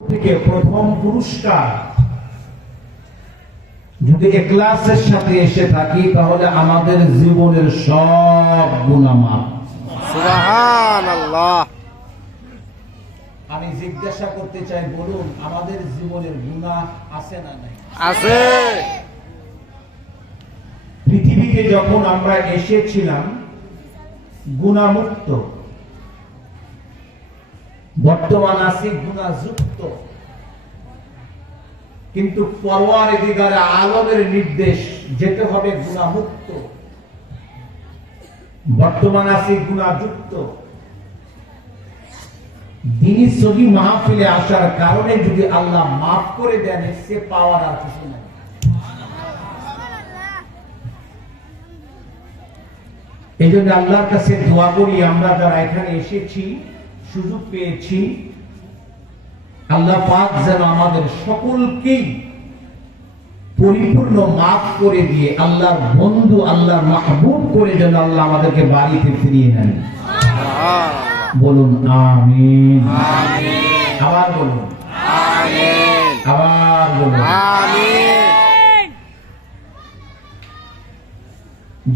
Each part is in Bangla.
থেকে প্রথম পুরস্কার যদি ইখলাসের সাথে এসে থাকি তাহলে আমাদের জীবনের সব গুনাহ মাফ। সুবহানাল্লাহ। আমি জিজ্ঞাসা করতে চাই, বলুন আমাদের জীবনের গুনাহ আছে না নাই? আছে। পৃথিবীতে যখন আমরা এসেছিলাম গুনাহমুক্ত, বর্তমান আছি গুনাহযুক্ত, কিন্তু পরওয়ারদিগারে আলমের নির্দেশ যেতে হবে গুনাহমুক্ত। বর্তমান আছি গুনাহযুক্ত। দিনী সহি মাহফিলে আসার কারণে যদি আল্লাহ মাফ করে দেন, সে পাওয়ার আর কিছু নাই। এই জন্য আল্লাহর কাছে দোয়া করি, আমরা যারা এখানে এসেছি, সুযোগ পেয়েছি, আল্লাহ পাক যেন আমাদের সকলকেই পরিপূর্ণ মাফ করে দিয়ে আল্লাহর বন্ধু, আল্লাহর মাহবুব করে যেন আল্লাহ আমাদেরকে বাড়িতে ফিরিয়ে নেন। বলুন আমিন। আবার বলুন আমিন। আবার বলুন আমিন।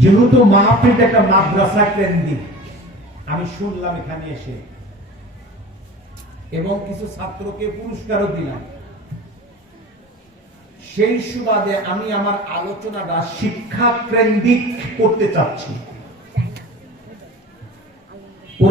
যেহেতু মাহফিল একটা মাদ্রাসা কেন্দ্রিক, আমি শুনলাম এখানে এসে, এবং কিছু ছাত্রকে পুরস্কারও দিলাম, সেই সুবাদে আমি আমার আলোচনাটা শিক্ষা কেন্দ্রিক করতে চাচ্ছি।